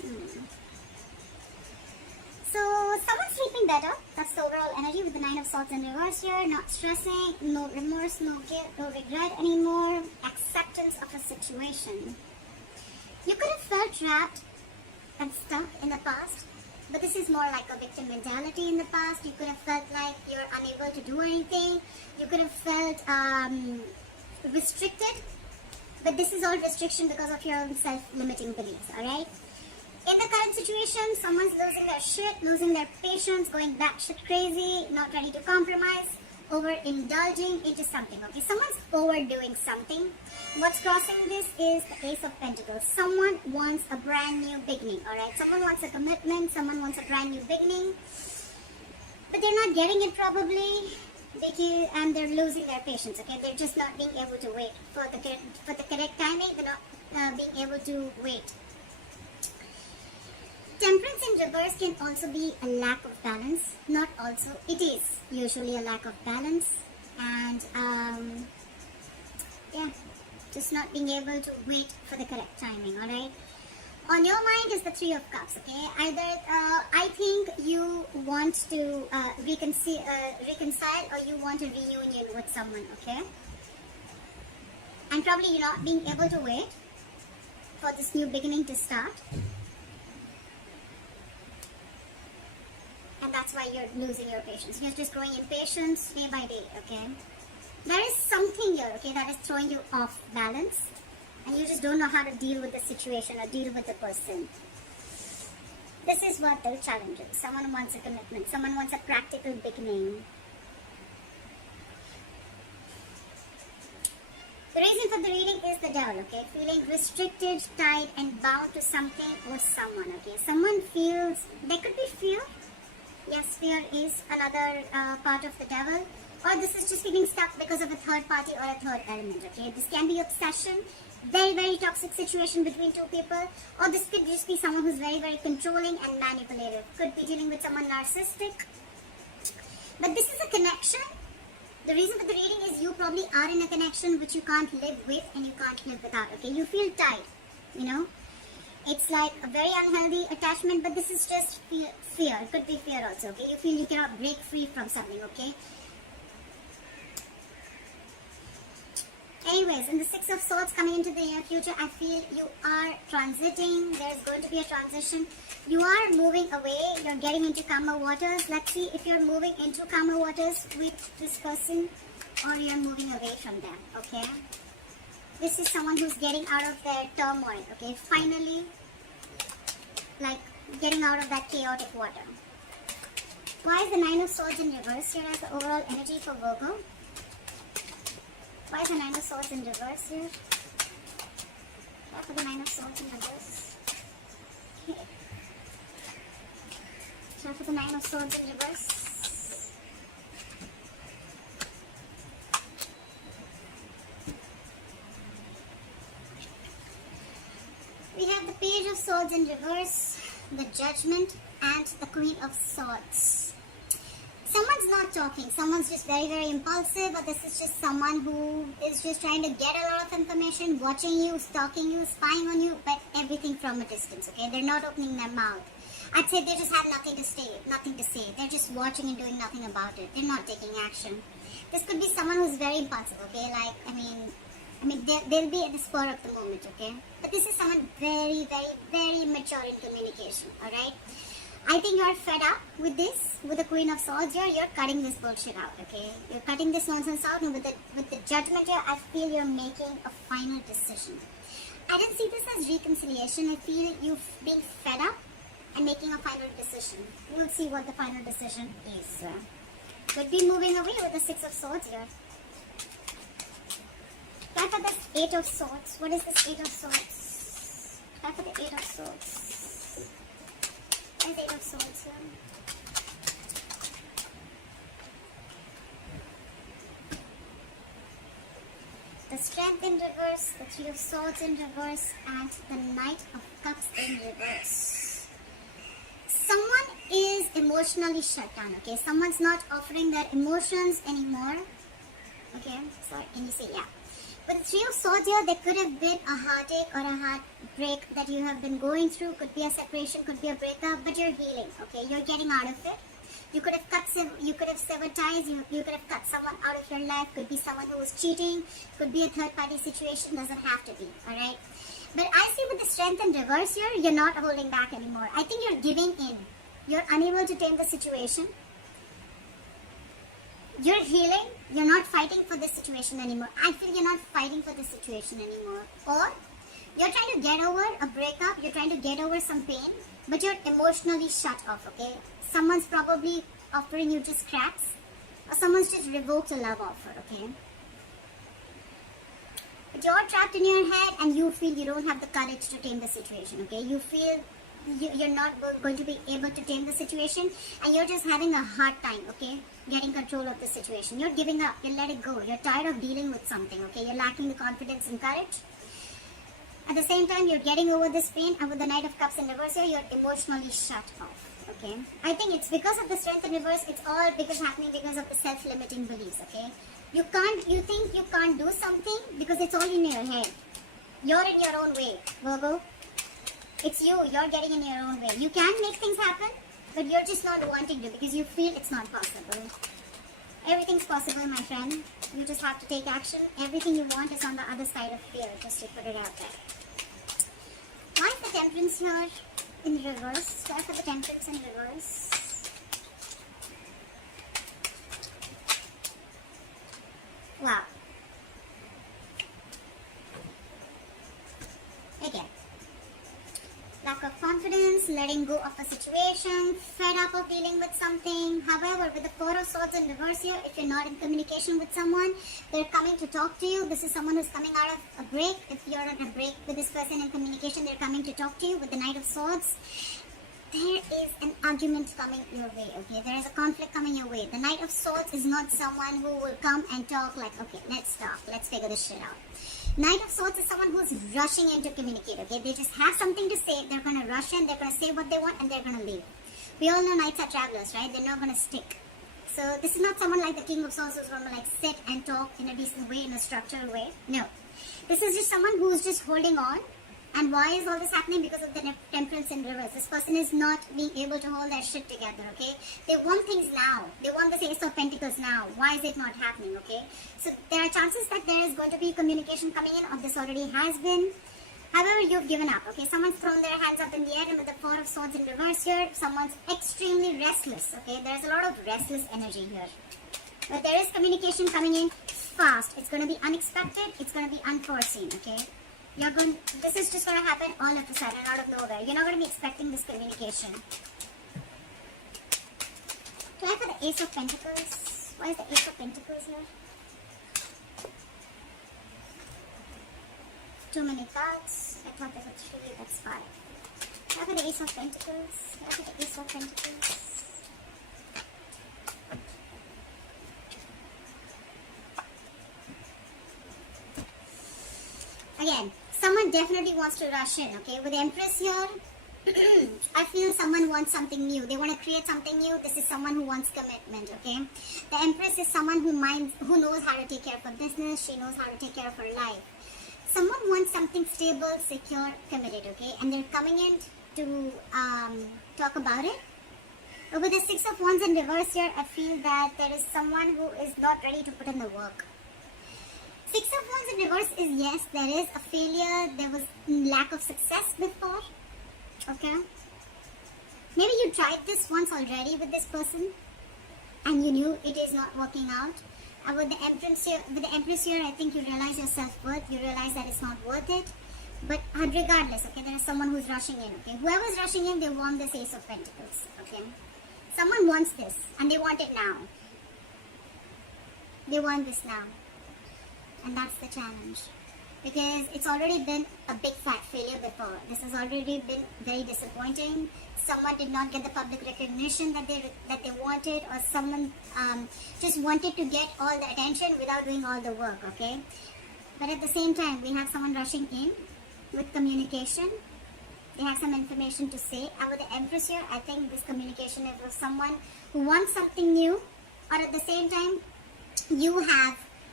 So someone's sleeping better. That's the overall energy with the Nine of Swords in reverse here. Not stressing, no remorse, no guilt, no regret anymore. Acceptance of a situation. You could have felt trapped and stuck in the past, but this is more like a victim mentality in the past. You could have felt like you're unable to do anything. You could have felt restricted, but this is all restriction because of your own self-limiting beliefs, alright? In the current situation, someone's losing their shit, losing their patience, going batshit crazy, not ready to compromise, overindulging into something, okay? Someone's overdoing something. What's crossing this is the Ace of Pentacles. Someone wants a brand new beginning, alright? Someone wants a commitment, someone wants a brand new beginning, but they're not getting it probably, and they're losing their patience, okay? They're just not being able to wait for the correct timing. They're not being able to wait. Temperance in reverse can also be a lack of balance. Not also, it is usually a lack of balance. And yeah, just not being able to wait for the correct timing, alright? On your mind is the Three of Cups, okay? Either, I think you want to reconcile or you want a reunion with someone, okay? And probably you're not being able to wait for this new beginning to start. And that's why you're losing your patience. You're just growing impatience day by day, okay? There is something here, okay, that is throwing you off balance. And you just don't know how to deal with the situation or deal with the person. This is what the challenge is. Someone wants a commitment. Someone wants a practical beginning. The reason for the reading is the Devil, okay? Feeling restricted, tied, and bound to something or someone, okay? Someone feels, there could be fear. Yes, fear is another part of the Devil. Or this is just feeling stuck because of a third party or a third element, okay? This can be obsession, very, very toxic situation between two people. Or this could just be someone who's very, very controlling and manipulative. Could be dealing with someone narcissistic. But this is a connection. The reason for the reading is you probably are in a connection which you can't live with and you can't live without, okay? You feel tied, you know? It's like a very unhealthy attachment, but this is just fear. It could be fear also, okay? You feel you cannot break free from something, okay? Anyways, in the Six of Swords coming into the near future, I feel you are transiting. There's going to be a transition. You are moving away. You're getting into calmer waters. Let's see if you're moving into calmer waters with this person or you're moving away from them, okay? This is someone who's getting out of their turmoil, okay? Finally, like getting out of that chaotic water. Why is the Nine of Swords in reverse here as the overall energy for Virgo? Why is the Nine of Swords in reverse here? Why for the Nine of Swords in reverse? Okay. Try for the Nine of Swords in reverse. We have the Page of Swords in reverse, the Judgment, and the Queen of Swords. Someone's not talking. Someone's just very, very impulsive, or this is just someone who is just trying to get a lot of information, watching you, stalking you, spying on you, but everything from a distance, okay? They're not opening their mouth. I'd say they just have nothing to say. They're just watching and doing nothing about it. They're not taking action. This could be someone who's very impulsive, okay? Like, I mean, they'll be at the spur of the moment, okay? But this is someone very, very, very mature in communication, alright? I think you're fed up with this, with the Queen of Swords here. You're cutting this bullshit out, okay? You're cutting this nonsense out, and with the Judgment here, I feel you're making a final decision. I didn't see this as reconciliation. I feel you being fed up and making a final decision. We'll see what the final decision is. Could be moving away with the Six of Swords here. Try for this Eight of Swords. What is this Eight of Swords? Try for the Eight of Swords. What is Eight of Swords here? The Strength in reverse, the Three of Swords in reverse, and the Knight of Cups in reverse. Someone is emotionally shut down, okay? Someone's not offering their emotions anymore. Okay, sorry, can you say yeah? With the Three of Swords here, there could have been a heartache or a heartbreak that you have been going through. Could be a separation, could be a breakup, but you're healing, okay? You're getting out of it. You could have severed ties, you could have cut someone out of your life. Could be someone who was cheating, could be a third party situation, doesn't have to be, alright? But I see with the Strength in reverse here, you're not holding back anymore. I think you're giving in. You're unable to tame the situation. You're healing. You're not fighting for this situation anymore. I feel you're not fighting for this situation anymore. Or you're trying to get over a breakup. You're trying to get over some pain. But you're emotionally shut off, okay? Someone's probably offering you just cracks. Or someone's just revoked a love offer, okay? But you're trapped in your head and you feel you don't have the courage to tame the situation, okay? You feel you're not going to be able to tame the situation and you're just having a hard time, okay? Getting control of the situation. You're giving up. You let it go. You're tired of dealing with something, okay? You're lacking the confidence and courage. At the same time, you're getting over this pain, and with the Knight of Cups in reverse here, you're emotionally shut off, okay? I think it's because of the Strength in reverse. It's all happening because of the self-limiting beliefs, okay? You think you can't do something because it's all in your head. You're in your own way, Virgo. It's you're getting in your own way. You can make things happen, but you're just not wanting to because you feel it's not possible. Everything's possible, my friend. You just have to take action. Everything you want is on the other side of fear, just to put it out there. Why is the Temperance here in reverse? Why for the Temperance in reverse? Wow. Again. Lack of confidence, letting go of a situation, fed up of dealing with something. However, with the Four of Swords in reverse here, if you're not in communication with someone, they're coming to talk to you. This is someone who's coming out of a break. If you're at a break with this person in communication, they're coming to talk to you. With the Knight of Swords, there is an argument coming your way, okay? There is a conflict coming your way. The Knight of Swords is not someone who will come and talk like, okay, let's talk, let's figure this shit out. Knight of Swords is someone who's rushing in to communicate, okay? They just have something to say, they're going to rush in, they're going to say what they want, and they're going to leave. We all know Knights are travelers, right? They're not going to stick. So this is not someone like the King of Swords who's going to like sit and talk in a decent way, in a structured way. No. This is just someone who's just holding on. And why is all this happening? Because of the Temperance in reverse. This person is not being able to hold their shit together, okay? They want things now. They want the Ace of Pentacles now. Why is it not happening, okay? So there are chances that there is going to be communication coming in, or this already has been. However, you've given up, okay? Someone's thrown their hands up in the air, and with the Four of Swords in reverse here, someone's extremely restless, okay? There's a lot of restless energy here. But there is communication coming in fast. It's going to be unexpected. It's going to be unforeseen, okay? This is just going to happen all of a sudden, out of nowhere. You're not going to be expecting this communication. Try for the Ace of Pentacles. Why is the Ace of Pentacles here? Too many cards. I thought there were 3, that's 5. Try for the Ace of Pentacles. Try for the Ace of Pentacles. Again, someone definitely wants to rush in, okay? With the Empress here, I feel someone wants something new. They want to create something new. This is someone who wants commitment, okay? The Empress is someone who knows how to take care of her business. She knows how to take care of her life. Someone wants something stable, secure, committed, okay? And they're coming in to talk about it. But with the Six of Wands in reverse here, I feel that there is someone who is not ready to put in the work. Six of Wands in reverse is, yes, there is a failure, there was lack of success before, okay? Maybe you tried this once already with this person and you knew it is not working out. And with the Empress here, I think you realize your self-worth, you realize that it's not worth it. But regardless, okay, there is someone who's rushing in, okay? Whoever's rushing in, they want this Ace of Pentacles, okay? Someone wants this and they want it now. They want this now. And that's the challenge, because it's already been a big fat failure before. This has already been very disappointing. Someone did not get the public recognition that they wanted, or someone just wanted to get all the attention without doing all the work, okay? But at the same time, we have someone rushing in with communication. They have some information to say. And with the Empress here, I think this communication is with someone who wants something new, or at the same time, you have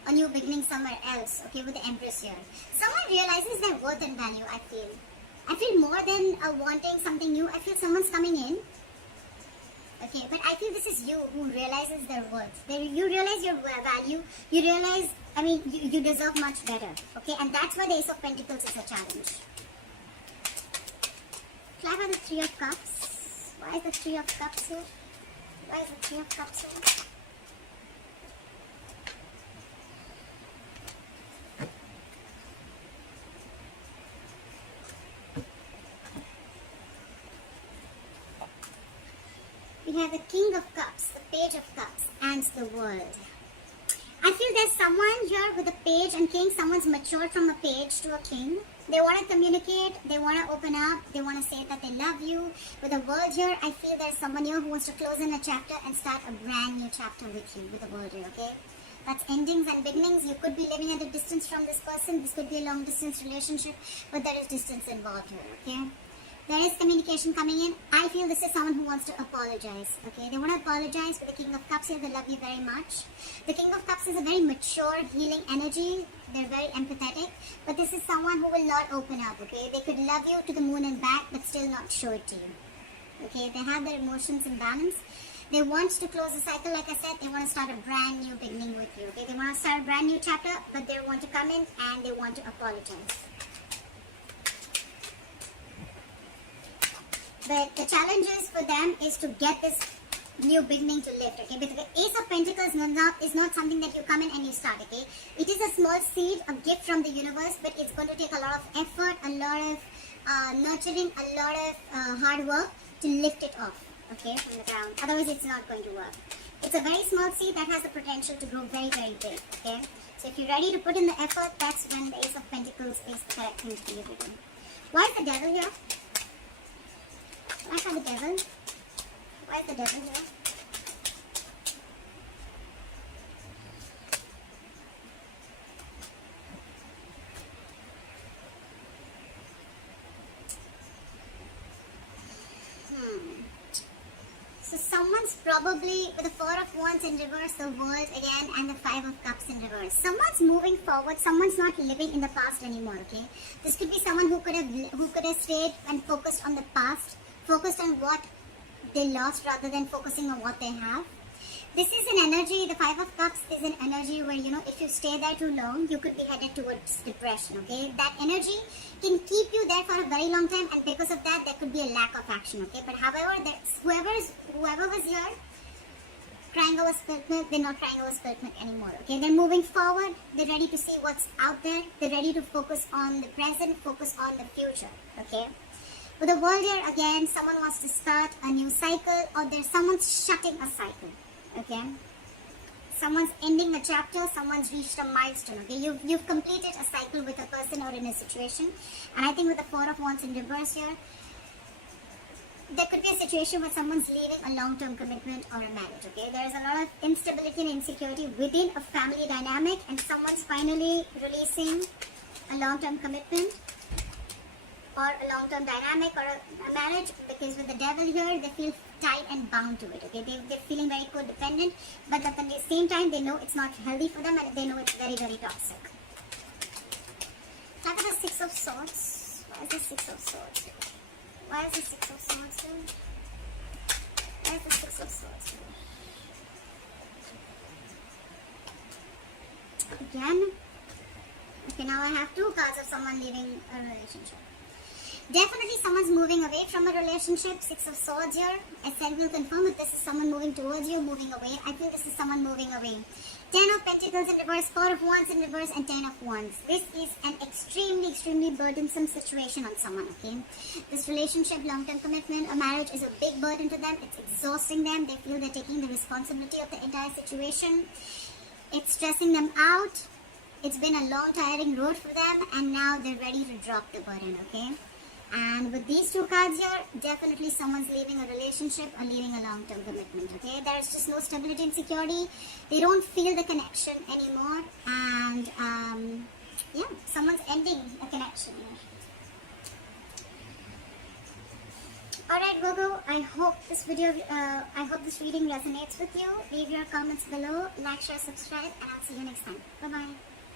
a new beginning somewhere else, okay, with the Empress here. Someone realizes their worth and value, I feel. I feel more than wanting something new, I feel someone's coming in. Okay, but I feel this is you who realizes their worth. You realize your value, you realize, I mean, you deserve much better, okay, and that's why the Ace of Pentacles is a challenge. Clarify the Three of Cups. Why is the Three of Cups here? Why is the Three of Cups here? We have the King of Cups, the Page of Cups, and the World. I feel there's someone here with a page and king. Someone's matured from a page to a king. They want to communicate, they want to open up, they want to say that they love you. With the World here, I feel there's someone here who wants to close in a chapter and start a brand new chapter with you, with the World here, okay? That's endings and beginnings. You could be living at a distance from this person. This could be a long distance relationship, but there is distance involved here, okay? There is communication coming in. I feel this is someone who wants to apologize. Okay, they want to apologize for the King of Cups here. They love you very much. The King of Cups is a very mature, healing energy. They're very empathetic. But this is someone who will not open up. Okay, they could love you to the moon and back, but still not show it to you. Okay, they have their emotions in balance. They want to close the cycle, like I said. They want to start a brand new beginning with you. Okay, they want to start a brand new chapter, but they want to come in and they want to apologize. But the challenges for them is to get this new beginning to lift, okay? Because the Ace of Pentacles is not something that you come in and you start, okay? It is a small seed, a gift from the universe, but it's going to take a lot of effort, a lot of nurturing, a lot of hard work to lift it off, okay, from the ground. Otherwise, it's not going to work. It's a very small seed that has the potential to grow very, very big, okay? So if you're ready to put in the effort, that's when the Ace of Pentacles is the correct thing to be written. Why is the Devil here? Why is the Devil? Why is the Devil here? So someone's probably with the Four of Wands in reverse, the World again, and the Five of Cups in reverse. Someone's moving forward. Someone's not living in the past anymore. Okay, this could be someone who could have stayed and focused on the past, focused on what they lost rather than focusing on what they have. This is an energy, the Five of Cups is an energy where, you know, if you stay there too long, you could be headed towards depression, okay? That energy can keep you there for a very long time, and because of that, there could be a lack of action, okay? But however, whoever was here crying over spilt milk, they're not crying over spilt milk anymore, okay? They're moving forward, they're ready to see what's out there, they're ready to focus on the present, focus on the future, okay? With the World here, again, someone wants to start a new cycle, or there's someone's shutting a cycle. Okay, someone's ending a chapter, someone's reached a milestone. Okay, you've completed a cycle with a person or in a situation, and I think with the Four of Wands in reverse here, there could be a situation where someone's leaving a long-term commitment or a marriage. Okay, there is a lot of instability and insecurity within a family dynamic, and someone's finally releasing a long-term commitment or a long-term dynamic or a marriage, because with the Devil here, they feel tied and bound to it, okay? They're feeling very codependent, but at the same time, they know it's not healthy for them, and they know it's very, very toxic. Talk about the Six of Swords. Why is the Six of Swords here? Why is the Six of Swords here? Why is the Six of Swords here? Again. Okay, now I have two cards of someone leaving a relationship. Definitely someone's moving away from a relationship. Six of Swords here. I said we'll confirm if this is someone moving towards you, moving away. I think this is someone moving away. Ten of Pentacles in reverse, Four of Wands in reverse, and Ten of Wands. This is an extremely, extremely burdensome situation on someone, okay? This relationship, long-term commitment, a marriage is a big burden to them. It's exhausting them. They feel they're taking the responsibility of the entire situation. It's stressing them out. It's been a long, tiring road for them, and now they're ready to drop the burden, okay? And with these two cards here, definitely someone's leaving a relationship or leaving a long-term commitment, okay? There's just no stability and security. They don't feel the connection anymore. And, yeah, someone's ending a connection here. Alright Virgo, I hope this reading resonates with you. Leave your comments below, like, share, subscribe, and I'll see you next time. Bye bye.